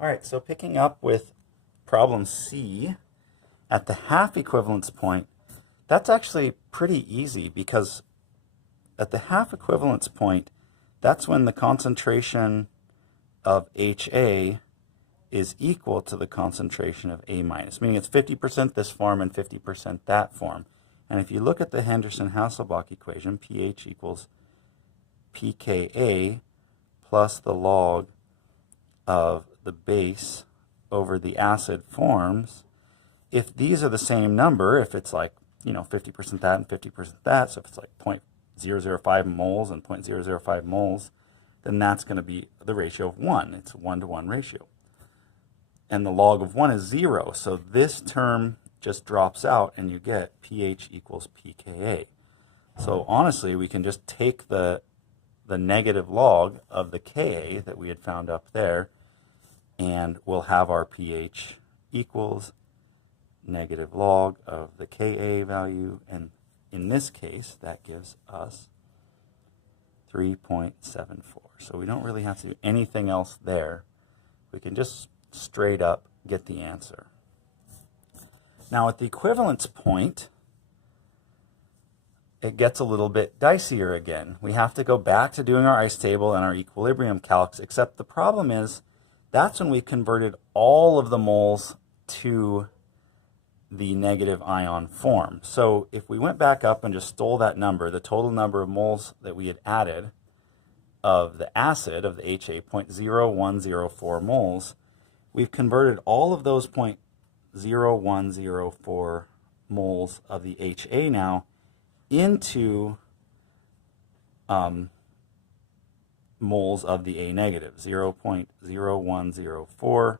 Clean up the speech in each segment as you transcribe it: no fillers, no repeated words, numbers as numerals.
All right, so picking up with problem C, at the half equivalence point, that's actually pretty easy because at the half equivalence point, that's when the concentration of HA is equal to the concentration of A minus, meaning it's 50% this form and 50% that form. And if you look at the Henderson-Hasselbalch equation, pH equals pKa plus the log of the base over the acid forms, if these are the same number, if it's like, 50% that and 50% that, so if it's like 0.005 moles and 0.005 moles, then that's going to be the ratio of 1. It's a 1-to-1 ratio. And the log of 1 is 0, so this term just drops out and you get pH equals pKa. So honestly, we can just take the negative log of the Ka that we had found up there, and we'll have our pH equals negative log of the Ka value, and in this case, that gives us 3.74. So we don't really have to do anything else there. We can just straight up get the answer. Now at the equivalence point, it gets a little bit dicier again. We have to go back to doing our ice table and our equilibrium calcs, except the problem is that's when we converted all of the moles to the negative ion form. So if we went back up and just stole that number, the total number of moles that we had added of the acid, of the HA, 0.0104 moles, we've converted all of those 0.0104 moles of the HA now into moles of the A negative, 0.0104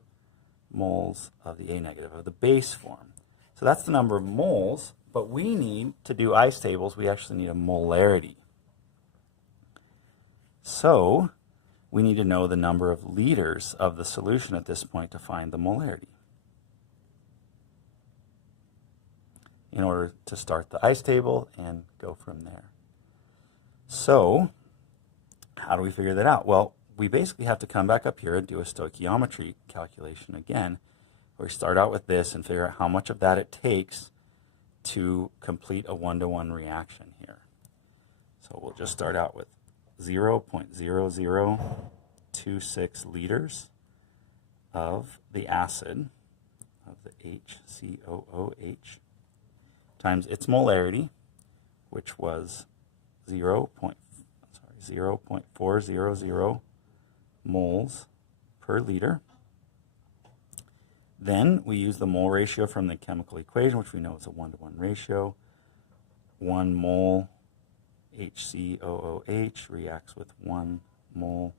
moles of the A negative, of the base form. So that's the number of moles, but we need to do ice tables, we actually need a molarity. So we need to know the number of liters of the solution at this point to find the molarity in order to start the ice table and go from there. So how do we figure that out? Well, we basically have to come back up here and do a stoichiometry calculation again, where we start out with this and figure out how much of that it takes to complete a 1-to-1 reaction here. So we'll just start out with 0.0026 liters of the acid, of the HCOOH, times its molarity, which was 0.400 moles per liter. Then we use the mole ratio from the chemical equation, which we know is a 1-to-1 ratio. 1 mole HCOOH reacts with 1 mole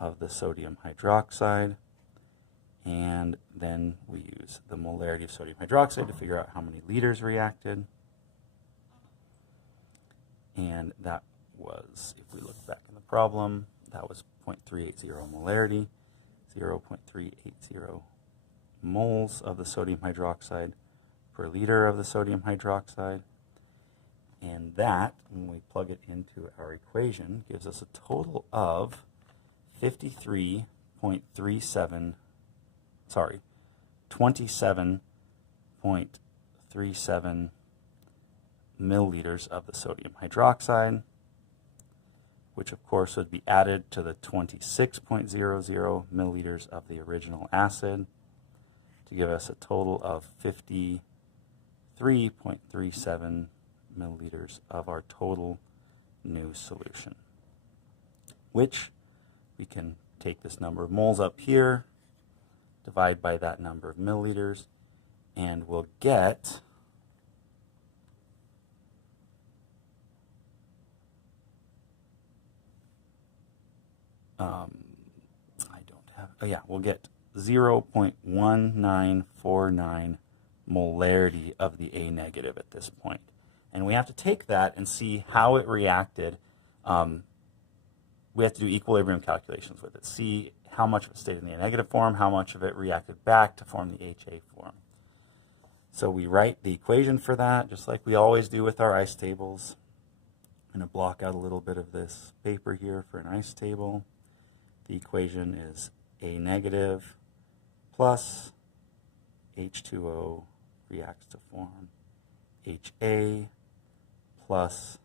of the sodium hydroxide. And then we use the molarity of sodium hydroxide to figure out how many liters reacted. And that was, if we look back in the problem, that was 0.380 molarity, 0.380 moles of the sodium hydroxide per liter of the sodium hydroxide. And that, when we plug it into our equation, gives us a total of 27.37 milliliters of the sodium hydroxide, which of course would be added to the 26.00 milliliters of the original acid to give us a total of 53.37 milliliters of our total new solution, which we can take this number of moles up here, divide by that number of milliliters, and we'll get we'll get 0.1949 molarity of the A negative at this point. And we have to take that and see how it reacted. We have to do equilibrium calculations with it, see how much of it stayed in the A negative form, how much of it reacted back to form the HA form. So we write the equation for that, just like we always do with our ice tables. I'm going to block out a little bit of this paper here for an ice table. The equation is A negative plus H2O reacts to form HA plus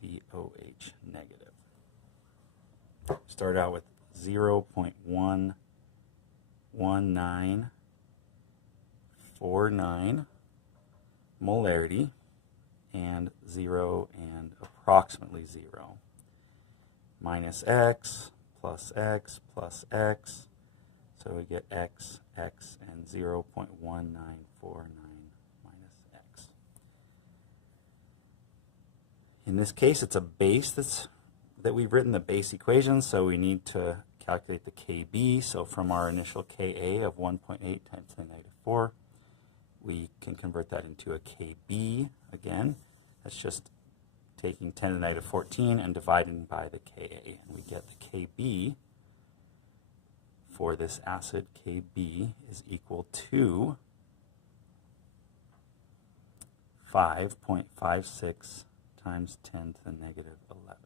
the OH negative. Start out with 0.11949 molarity and 0 and approximately 0. Minus x plus x plus x. So we get x, x, and 0.1949 minus x. In this case, it's a base that we've written, the base equation, so we need to calculate the kb. So from our initial ka of 1.8 times 10 to the negative 4, we can convert that into a kb. Again, that's just taking 10 to the negative 14 and dividing by the ka. And we get the kb for this acid, kb, is equal to 5.56 times 10 to the negative 11.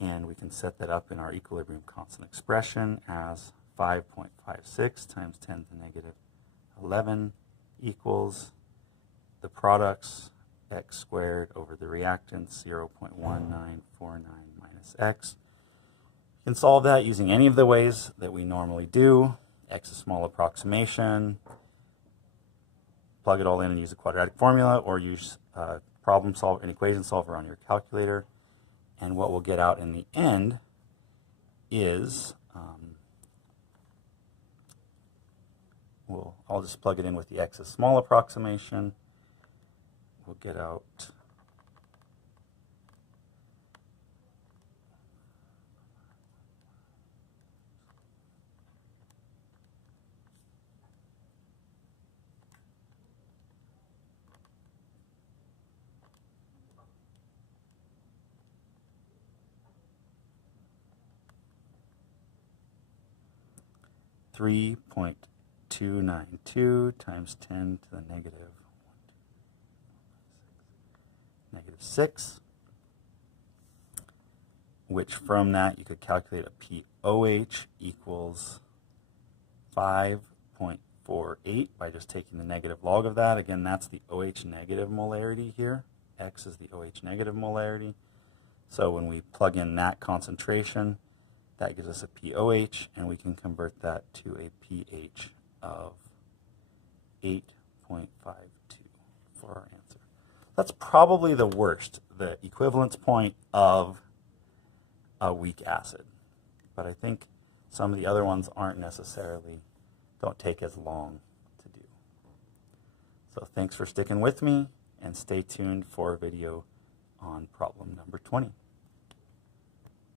And we can set that up in our equilibrium constant expression as 5.56 times 10 to the negative 11 equals the products, x squared over the reactants, 0.1949 minus x. You can solve that using any of the ways that we normally do. X is small approximation. Plug it all in and use a quadratic formula, or use an equation solver on your calculator. And what we'll get out in the end is, I'll just plug it in with the x is small approximation. We'll get out 3.292 times 10 to the negative 6, which from that you could calculate a POH equals 5.48 by just taking the negative log of that. Again, that's the OH negative molarity here. X is the OH negative molarity. So when we plug in that concentration, that gives us a POH, and we can convert that to a pH of 8.52 for our answer. That's probably the worst, the equivalence point of a weak acid. But I think some of the other ones don't take as long to do. So thanks for sticking with me, and stay tuned for a video on problem number 20.